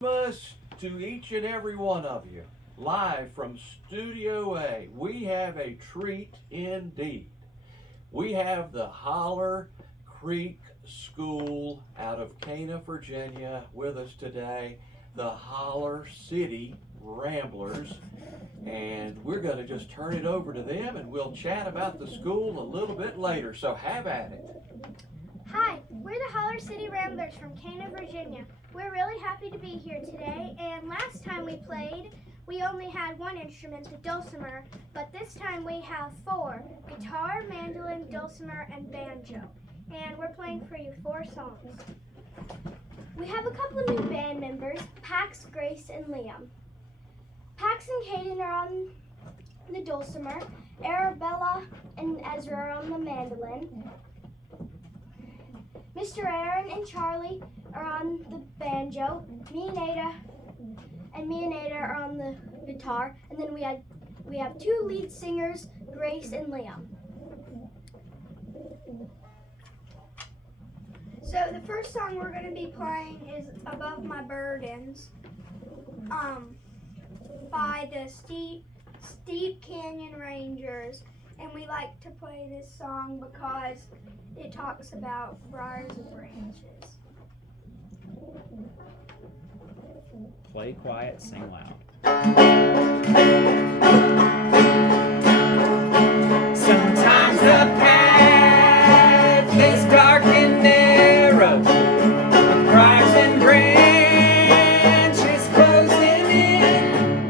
Christmas to each and every one of you. Live from Studio A, we have a treat indeed. We have the Holler Creek School out of Cana, Virginia with us today, the Holler City Ramblers. And we're going to just turn it over to them and we'll chat about the school a little bit later. So have at it. Hi, we're the Holler City Ramblers from Cana, Virginia. We're really happy to be here today, and last time we played, we only had one instrument, the dulcimer, but this time we have four: guitar, mandolin, dulcimer, and banjo. And we're playing for you four songs. We have a couple of new band members, Pax, Grace, and Liam. Pax and Caden are on the dulcimer, Arabella and Ezra are on the mandolin, Mr. Aaron and Charlie are on the banjo. Me and Ada are on the guitar, and then we have two lead singers, Grace and Liam. So the first song we're going to be playing is "Above My Burdens," by the Steep Canyon Rangers. And we like to play this song because it talks about briars and branches. Play quiet, sing loud. Sometimes the path is dark and narrow, briars and branches closing in.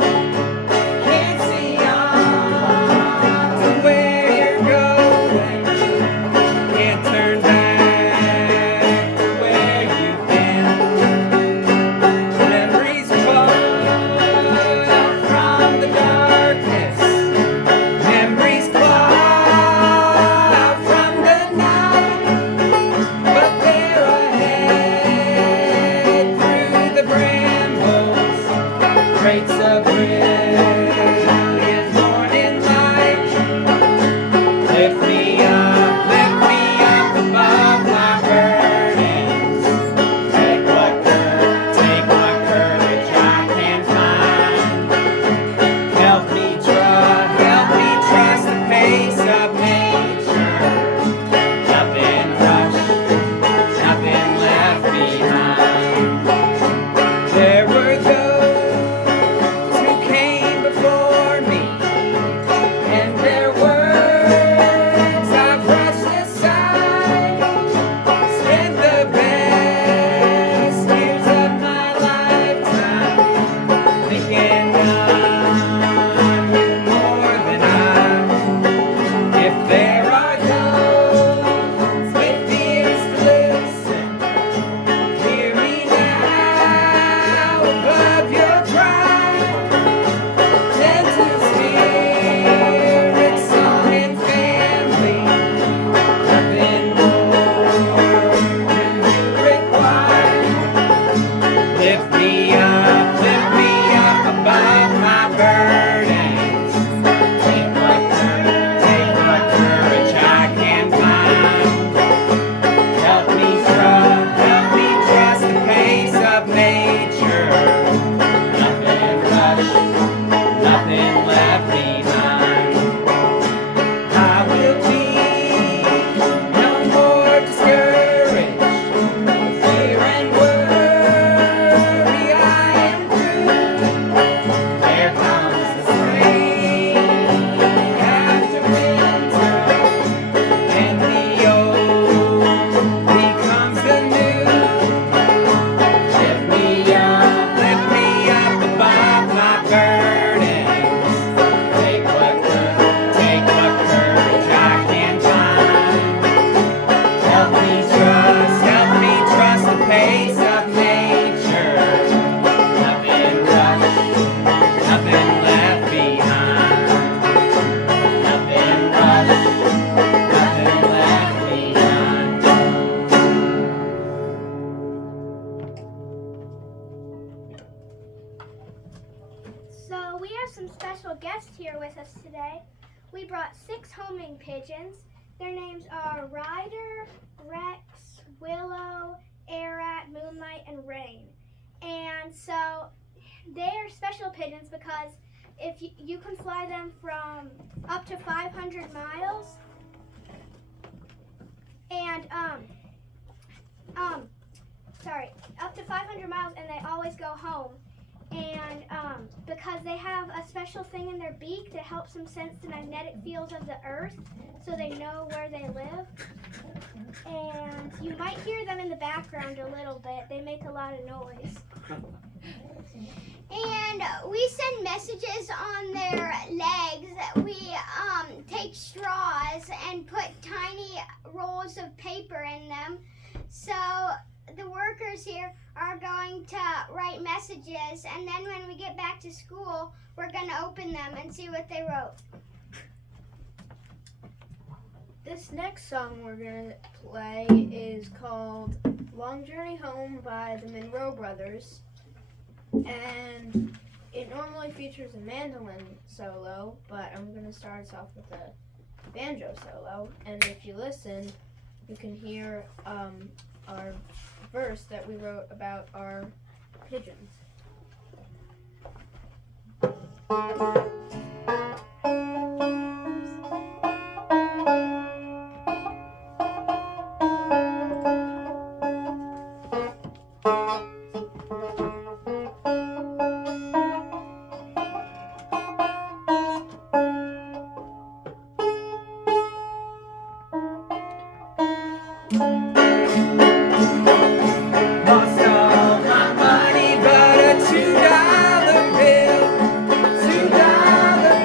Can't see on to where you're going. Can't turn back to where you've been. Memories float out from the darkness. Memories claw out from the night. But they're ahead through the brambles. Crates of brilliant morning light. Lift me up above my burdens. Take what courage I can find. Help me trust the pace of nature. Nothing rushed, nothing left behind. There were those who came before me, and their words I brushed aside. Spent the best years of my lifetime thinking none knew more than I. If there are those with ears to listen, hear me now above your pride. Gentle spirit, song and family, nothing more than you require. Lift me up above my burdens. Take what courage I can find. Help me trust the pace of nature. Nothing rushed, nothing left behind. I will be no more discouraged. Fear and worry, I am through. There comes the spring after winter, and the old becomes the new. Lift me up above my burdens. Take what courage I can find. Help me trust the pace of nature. Nothing rushed, nothing left behind. Nothing rushed, nothing left behind. So we have some special guests here with us today. We brought 6 homing pigeons. Their names are Ryder, Rex, Willow, Arat, Moonlight, and Rain. And so they are special pigeons because if you can fly them from up to 500 miles, and up to 500 miles, and they always go home. And because they have a special thing in their beak that helps them sense the magnetic fields of the earth, so they know where they live. And you might hear them in the background a little bit. They make a lot of noise. And we send messages on their legs. We take straws and put tiny rolls of paper in them. So the workers here are going to write messages, and then when we get back to school, we're going to open them and see what they wrote. This next song we're going to play is called Long Journey Home by the Monroe Brothers. And it normally features a mandolin solo, but I'm going to start us off with a banjo solo. And if you listen, you can hear our verse that we wrote about our pigeons. Lost all my money, but a $2 bill. $2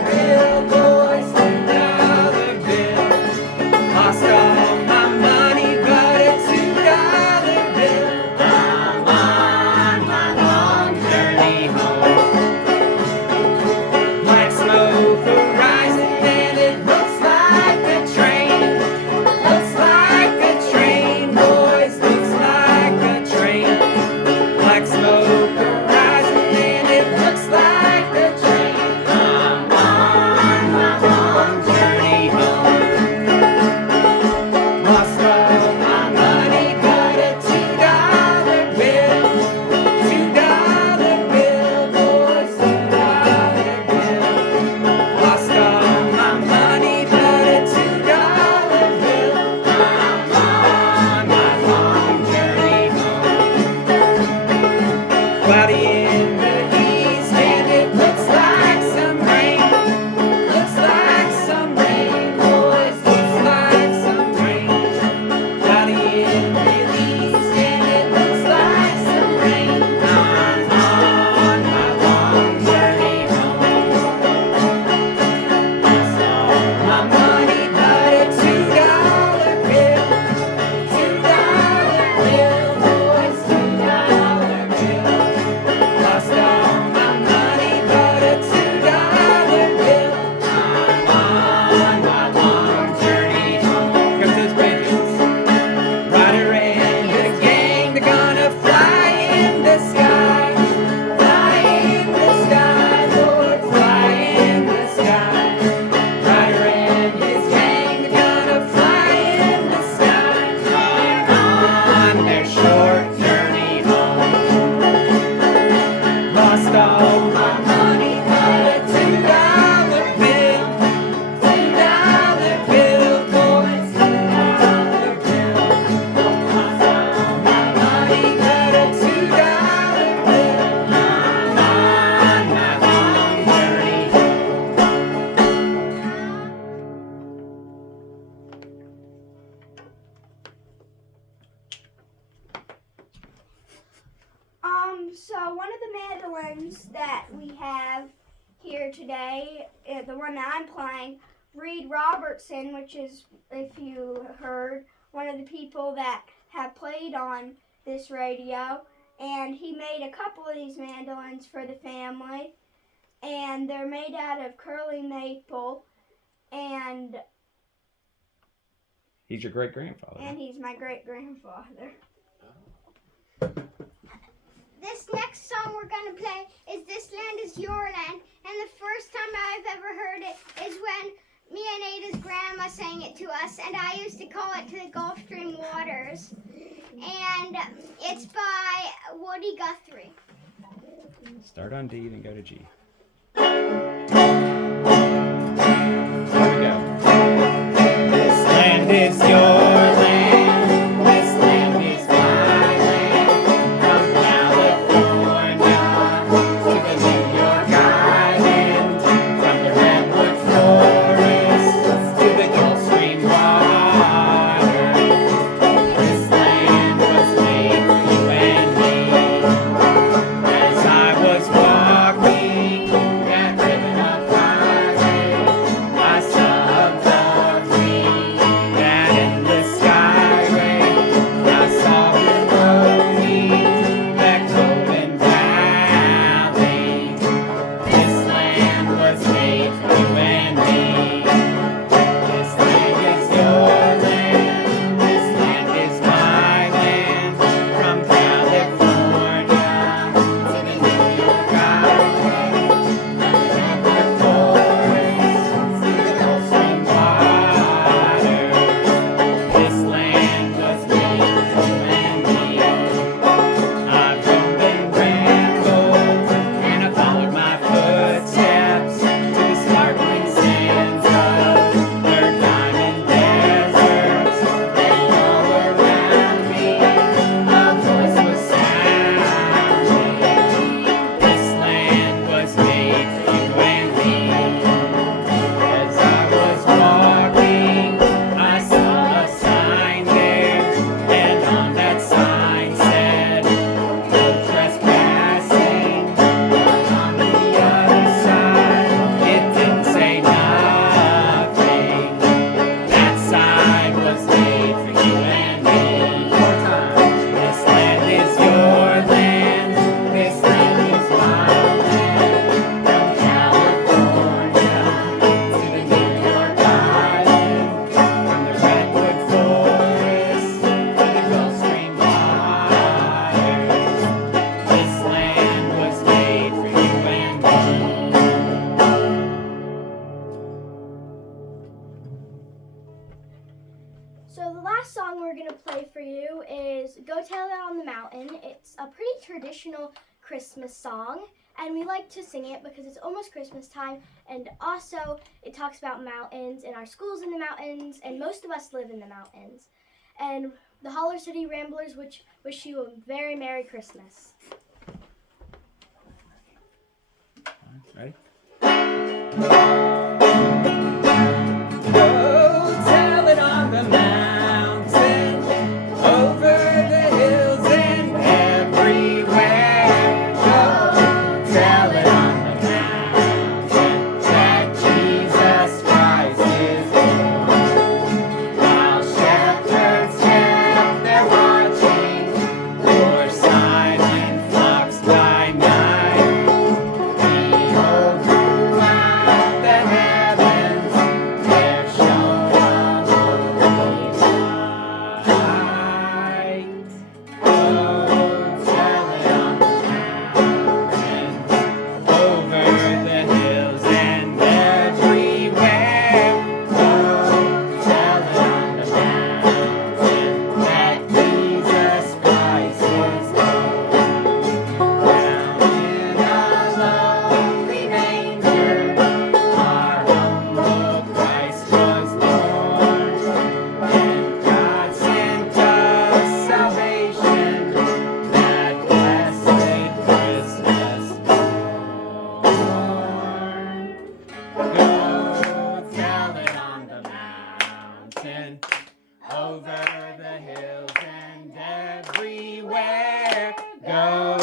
bill, boys, $2 bill. Lost all my money, but a $2 bill. I'm on my long journey home. Black smoke horizon, and it looks like a train. Looks like a train, boys, looks like a train. Black smoke horizon, and it looks like a train. I'm on my long journey home. Lost all my money, got a $2 bill. $2 bill, boys, $2 bill. Lost all my money, but a $2 bill. I'm on my long journey home. Cloudy in the east, and it looks like some rain. Looks like some rain, boys, looks like some rain. Cloudy in the east, and it looks like some rain. I'm on my long journey home. Lost all my money, but a $2 bill. $2 bill, boys, $2 bill. Lost all my money, but a $2 bill. I'm on my long journey home. Comes his pigeons. Ryder and the gang, they're gonna fly in the sky. Fly in the sky, Lord, fly in the sky. Ryder and his gang, they're gonna fly in the sky. They're on their short journey home. Lost all my money, but a $2 bill. $2 bill, boys, $2 bill. Lost all my money, but a $2 bill. I'm on my long journey home. So one of the mandolins that we have here today, the one that I'm playing, Reed Robertson, which is, if you heard, one of the people that have played on this radio, and he made a couple of these mandolins for the family, and they're made out of curly maple, and He's your great grandfather. he's my great-grandfather. This next song we're going to play is This Land Is Your Land. And the first time I've ever heard it is when me and Ada's grandma sang it to us. And I used to call it To the Gulf Stream Waters. and it's by Woody Guthrie. Start on D, then go to G. Here we go. This land is your land. This land is my land. From California to the New York Island. From the redwood forest to the Gulf Stream water. This land was made for you and me. As I was walking that ribbon of highway, I saw above me that endless skyway. I saw below me that golden valley. This land was made for you and me. This land is your land. This land is my land. From California to the New York Island. From the redwood forest to the Gulf Stream water. This land was made for you and me. I've roamed and rambled, and I followed my footsteps to the sparkling sands of their diamond deserts. And all around me, a voice was sounding. This land was made for you and me. As I was walking, I saw a sign there, and on that sign said, "No trespassing." But on the other side, it didn't say nothing. That sign was made for you and me. More time. This land is your land. This land is my land. From California to the New York Island. From the redwood forest to the Gulf Stream waters. This land was made for you and me. So the last song we're going to play for you is Go Tell It on the Mountain. It's a pretty traditional Christmas song, and we like to sing it because it's almost Christmas time, and also it talks about mountains and our schools in the mountains, and most of us live in the mountains. And the Holler City Ramblers wish you a very Merry Christmas. Ready? Go tell it on the mountain, over the hills and everywhere. Go tell it on the mountain that Jesus Christ is born. While shepherds kept their watching for silent flocks by night, behold, throughout the heavens there shone a holy light. Go tell it on the mountain, over the hills and everywhere. Go tell it on the mountain that Jesus Christ is born. Down in a lonely manger, our humble Christ was born, and God sent us salvation, that blessed Christmas morn. Go tell it on the mountain, over the hills and everywhere. Go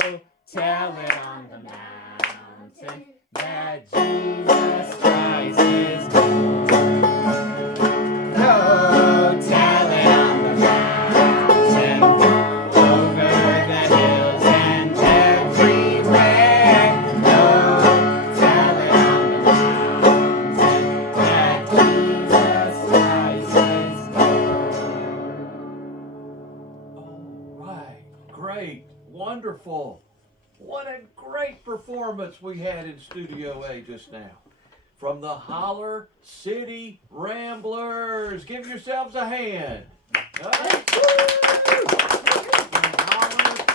tell it on the mountain that Jesus Christ is born. Go tell it on the mountain, over the hills and everywhere. Go tell it on the mountain that Jesus Christ is born. All right, great, wonderful. What a great performance we had in Studio A just now. From the Holler City Ramblers. Give yourselves a hand. All right. Woo!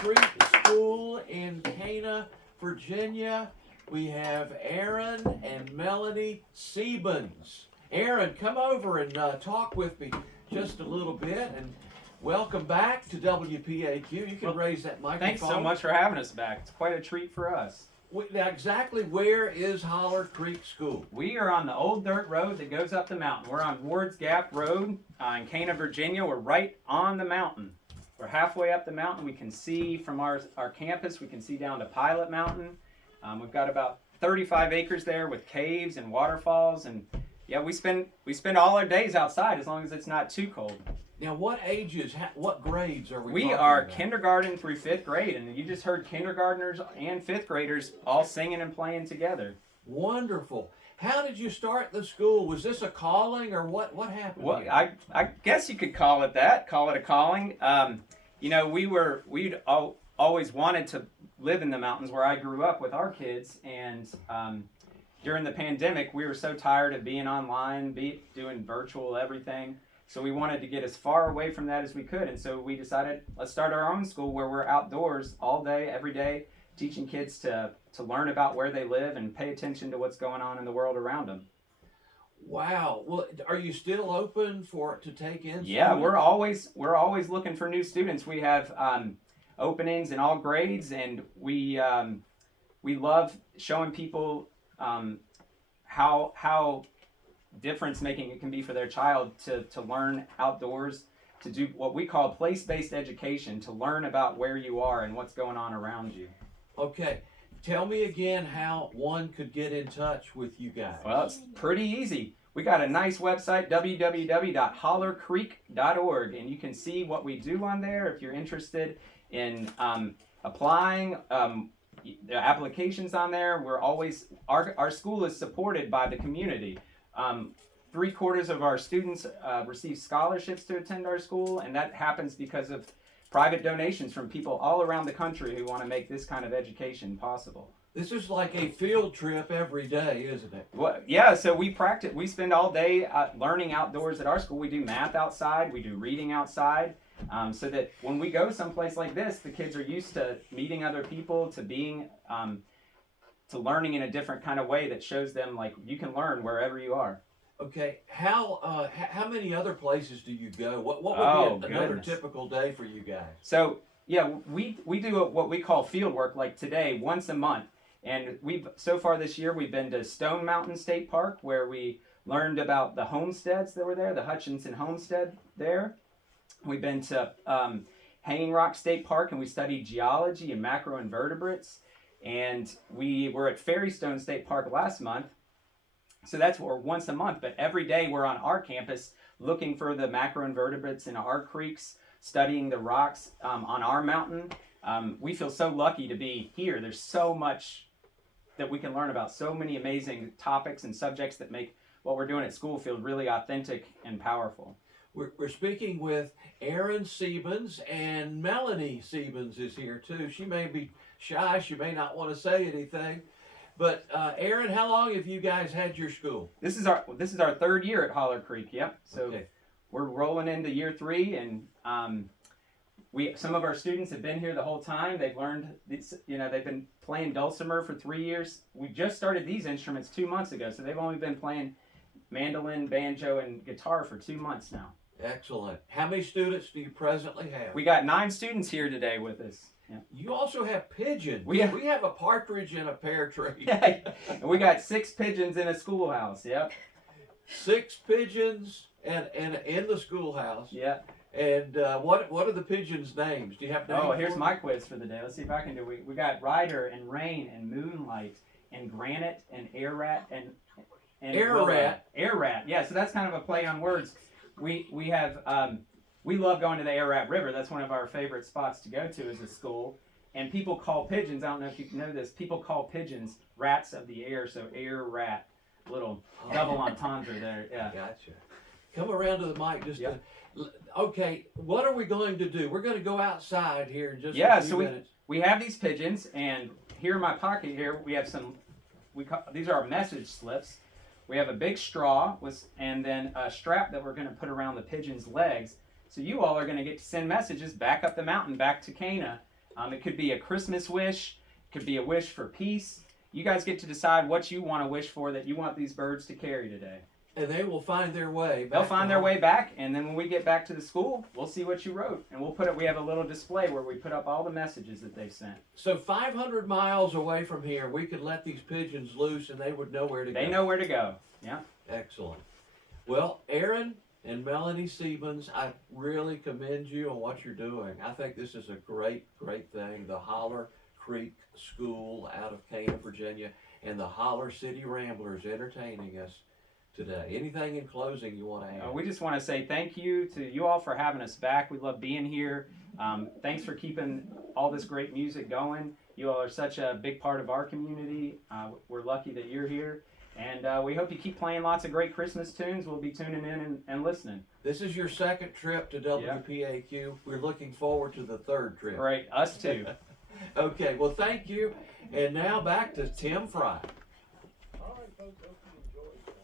Creek School in Cana, Virginia. We have Aaron and Melanie Siebens. Aaron, come over and talk with me just a little bit, and welcome back to WPAQ. You can raise that microphone. Thanks so much for having us back. It's quite a treat for us. Now, exactly where is Holler Creek School? We are on the old dirt road that goes up the mountain. We're on Ward's Gap Road in Cana, Virginia. We're right on the mountain. We're halfway up the mountain. We can see from our campus, we can see down to Pilot Mountain. We've got about 35 acres there with caves and waterfalls, and yeah, we spend all our days outside as long as it's not too cold. Now, what ages, what grades are we We talking are about? kindergarten through 5th grade, and you just heard kindergartners and 5th graders all singing and playing together. Wonderful. How did you start the school? Was this a calling, or what happened? Well, here? I guess you could call it that. Call it a calling. You know, we'd always wanted to live in the mountains where I grew up with our kids, and during the pandemic, we were so tired of being online, doing virtual everything. So we wanted to get as far away from that as we could, and so we decided, let's start our own school where we're outdoors all day, every day, teaching kids to learn about where they live and pay attention to what's going on in the world around them. Wow. Well, are you still open to take in? Yeah, students? we're always looking for new students. We have openings in all grades, and we love showing people how difference making it can be for their child to learn outdoors, to do what we call place-based education, to learn about where you are and what's going on around you. Okay. Tell me again how one could get in touch with you guys. Well, it's pretty easy. We got a nice website, www.hollercreek.org, and you can see what we do on there if you're interested in applying. The applications on there. We're always our school is supported by the community. 3/4 of our students receive scholarships to attend our school, and that happens because of private donations from people all around the country who want to make this kind of education possible. This is like a field trip every day, isn't it? Well, yeah, so we practice. We spend all day learning outdoors at our school. We do math outside. We do reading outside. So that when we go someplace like this, the kids are used to meeting other people, to being, to learning in a different kind of way that shows them like you can learn wherever you are. Okay. How many other places do you go? What would be another goodness. typical day for you guys? So yeah, we do what we call field work, like today, once a month. And so far this year, we've been to Stone Mountain State Park, where we learned about the homesteads that were there, the Hutchinson Homestead there. We've been to Hanging Rock State Park, and we studied geology and macroinvertebrates. And we were at Ferrystone State Park last month. So that's where once a month, but every day we're on our campus looking for the macroinvertebrates in our creeks, studying the rocks on our mountain. We feel so lucky to be here. There's so much that we can learn about, so many amazing topics and subjects that make what we're doing at school feel really authentic and powerful. We're speaking with Aaron Siebens, and Melanie Siebens is here too. She may be shy. She may not want to say anything. But Aaron, how long have you guys had your school? This is our 3rd year at Holler Creek. Yep. So Okay. we're rolling into year 3, and some of our students have been here the whole time. They've learned this, they've been playing dulcimer for 3 years. We just started these instruments 2 months ago, so they've only been playing mandolin, banjo, and guitar for 2 months now. Excellent. How many students do you presently have? We got 9 students here today with us. Yeah. You also have pigeons. We have- we have a partridge in a pear tree. Yeah. And we got 6 pigeons in a schoolhouse. Yep. 6 pigeons and in the schoolhouse. Yeah. And what are the pigeons' names? Do you have names? Oh, here's for my quiz for the day. Let's see if I can do it. We got Ryder and Rain and Moonlight and Granite and Air Rat and Air Willow. Rat. Air Rat. Yeah, so that's kind of a play on words. We have we love going to the Air Rat River. That's one of our favorite spots to go to as a school. And people call pigeons, I don't know if you know this, people call pigeons rats of the air, so Air Rat. Little double entendre there. Yeah. Gotcha. Come around to the mic just Yep. Okay, what are we going to do? We're going to go outside here in just Yeah, a few so minutes. we have these pigeons, and here in my pocket here we have these are our message slips. We have a big straw and then a strap that we're going to put around the pigeon's legs. So you all are going to get to send messages back up the mountain, back to Cana, It could be a Christmas wish, it could be a wish for peace. You guys get to decide what you want to wish for that you want these birds to carry today. And they will find their way back. They'll find their way back, and then when we get back to the school, we'll see what you wrote. And we have a little display where we put up all the messages that they've sent. So 500 miles away from here, we could let these pigeons loose and they would know where to go. They know where to go. Yeah. Excellent. Well, Aaron and Melanie Siebens, I really commend you on what you're doing. I think this is a great, great thing. The Holler Creek School out of Cana, Virginia, and the Holler City Ramblers entertaining us today. Anything in closing you want to add? We just want to say thank you to you all for having us back. We love being here. Thanks for keeping all this great music going. You all are such a big part of our community. We're lucky that you're here. And we hope you keep playing lots of great Christmas tunes. We'll be tuning in and listening. This is your second trip to WPAQ. Yeah. We're looking forward to the third trip. Right, us too. Okay, well, thank you. And now back to Tim Fry. All right, folks, hope you enjoyed